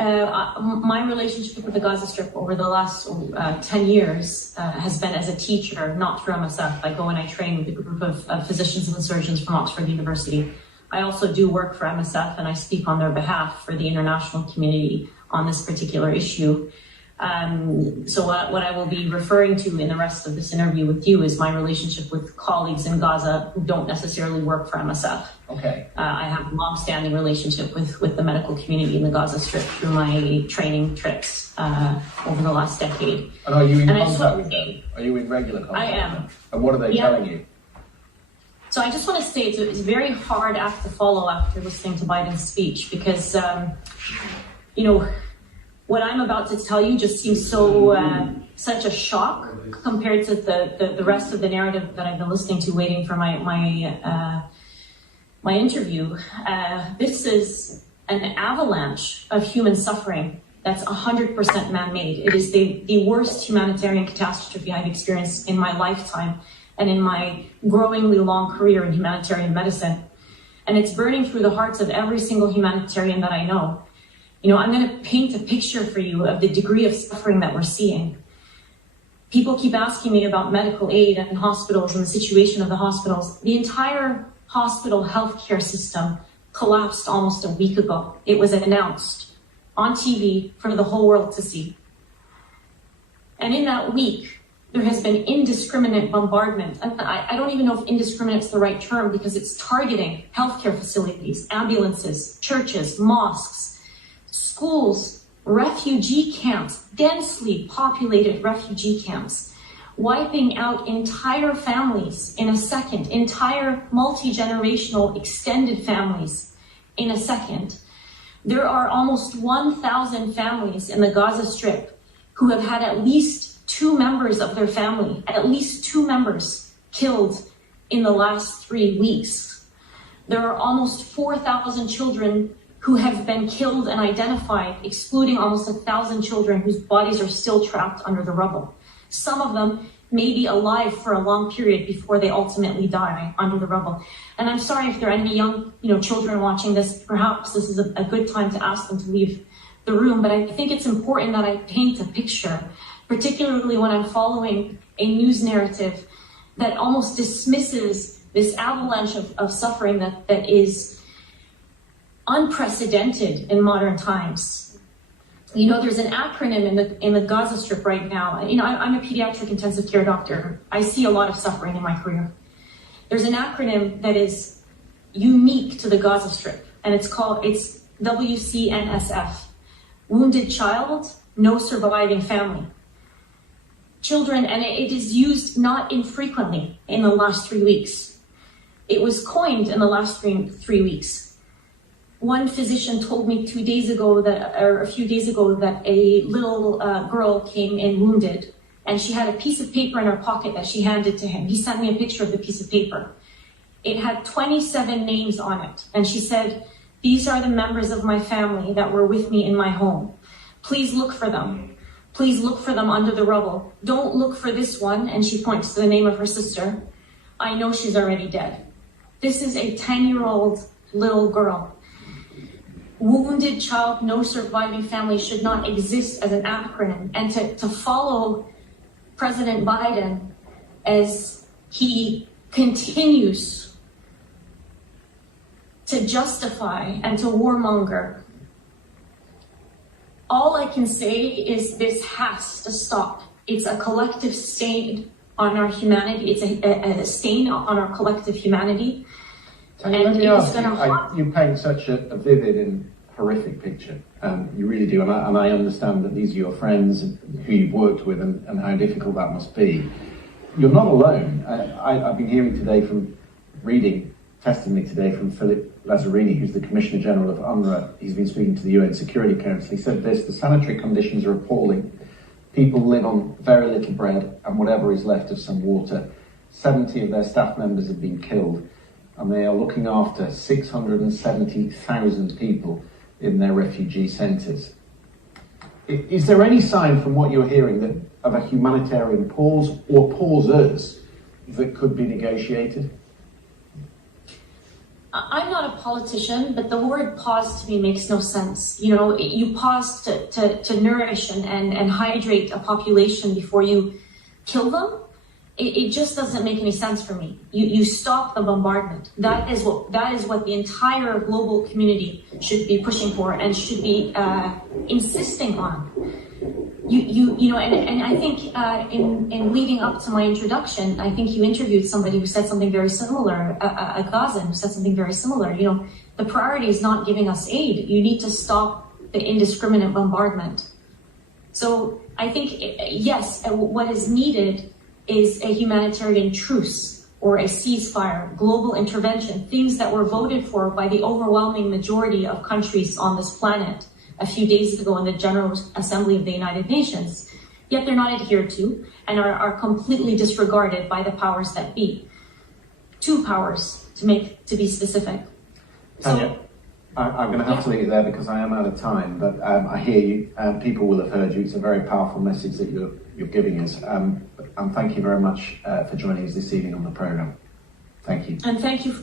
My relationship with the Gaza Strip over the last 10 years has been as a teacher, not through MSF. I go and I train with a group of physicians and surgeons from Oxford University. I also do work for MSF, and I speak on their behalf for the international community on this particular issue. So what I will be referring to in the rest of this interview with you is my relationship with colleagues in Gaza who don't necessarily work for MSF. Okay. I have a long-standing relationship with the medical community in the Gaza Strip through my training trips over the last decade. And are you in contact with them? Are you in regular contact? I am. With them? And what are they telling you? So I just want to say it's a very hard act to follow after listening to Biden's speech because, what I'm about to tell you just seems such a shock compared to the rest of the narrative that I've been listening to, waiting for my interview. This is an avalanche of human suffering that's 100% man-made. It is the worst humanitarian catastrophe I've experienced in my lifetime and in my growingly long career in humanitarian medicine. And it's burning through the hearts of every single humanitarian that I know. I'm going to paint a picture for you of the degree of suffering that we're seeing. People keep asking me about medical aid and hospitals and the situation of the hospitals. The entire hospital healthcare system collapsed almost a week ago. It was announced on TV for the whole world to see. And in that week, there has been indiscriminate bombardment. And I don't even know if indiscriminate is the right term because it's targeting healthcare facilities, ambulances, churches, mosques, schools, refugee camps, densely populated refugee camps, wiping out entire families in a second, entire multi-generational extended families in a second. There are almost 1,000 families in the Gaza Strip who have had at least 2 members of their family, at least 2 members killed in the last 3 weeks. There are almost 4,000 children who have been killed and identified, excluding almost 1,000 children whose bodies are still trapped under the rubble. Some of them may be alive for a long period before they ultimately die under the rubble. And I'm sorry if there are any young children watching this, perhaps this is a good time to ask them to leave the room, but I think it's important that I paint a picture, particularly when I'm following a news narrative that almost dismisses this avalanche of suffering that is unprecedented in modern times. There's an acronym in the Gaza Strip right now. I'm a pediatric intensive care doctor. I see a lot of suffering in my career. There's an acronym that is unique to the Gaza Strip, and it's WCNSF. Wounded child, no surviving family. Children, and it is used not infrequently in the last 3 weeks. It was coined in the last three weeks. One physician told me a few days ago that a little girl came in wounded, and she had a piece of paper in her pocket that she handed to him. He sent me a picture of the piece of paper. It had 27 names on it, and she said, "These are the members of my family that were with me in my home. Please look for them. Please look for them under the rubble. Don't look for this one," and she points to the name of her sister. "I know she's already dead." This is a 10-year-old little girl. Wounded child, no surviving family should not exist as an acronym. And to follow President Biden as he continues to justify and to warmonger, all I can say is this has to stop. It's a collective stain on our humanity. It's a stain on our collective humanity. Tanya, let me ask you, you paint such a vivid and horrific picture. You really do, and I understand that these are your friends who you've worked with and how difficult that must be. You're not alone. I've been hearing today reading testimony today from Philip Lazzarini, who's the Commissioner General of UNRWA. He's been speaking to the UN Security Council. He said this: the sanitary conditions are appalling. People live on very little bread and whatever is left of some water. 70 of their staff members have been killed, and they are looking after 670,000 people in their refugee centres. Is there any sign from what you're hearing of a humanitarian pause or pauses that could be negotiated? I'm not a politician, but the word pause to me makes no sense. You know, you pause to nourish and hydrate a population before you kill them. It just doesn't make any sense for me. You stop the bombardment. That is what the entire global community should be pushing for and should be insisting on. You know, and I think in leading up to my introduction, I think you interviewed somebody who said something very similar, a Gazan who said something very similar. You know, the priority is not giving us aid. You need to stop the indiscriminate bombardment. So I think, yes, what is needed is a humanitarian truce or a ceasefire, global intervention, things that were voted for by the overwhelming majority of countries on this planet a few days ago in the General Assembly of the United Nations, yet they're not adhered to and are completely disregarded by the powers that be. Two powers, to be specific. Tanya, I'm going to have to leave it there because I am out of time, but I hear you, people will have heard you. It's a very powerful message that you're giving us. And thank you very much for joining us this evening on the programme. Thank you. And thank you.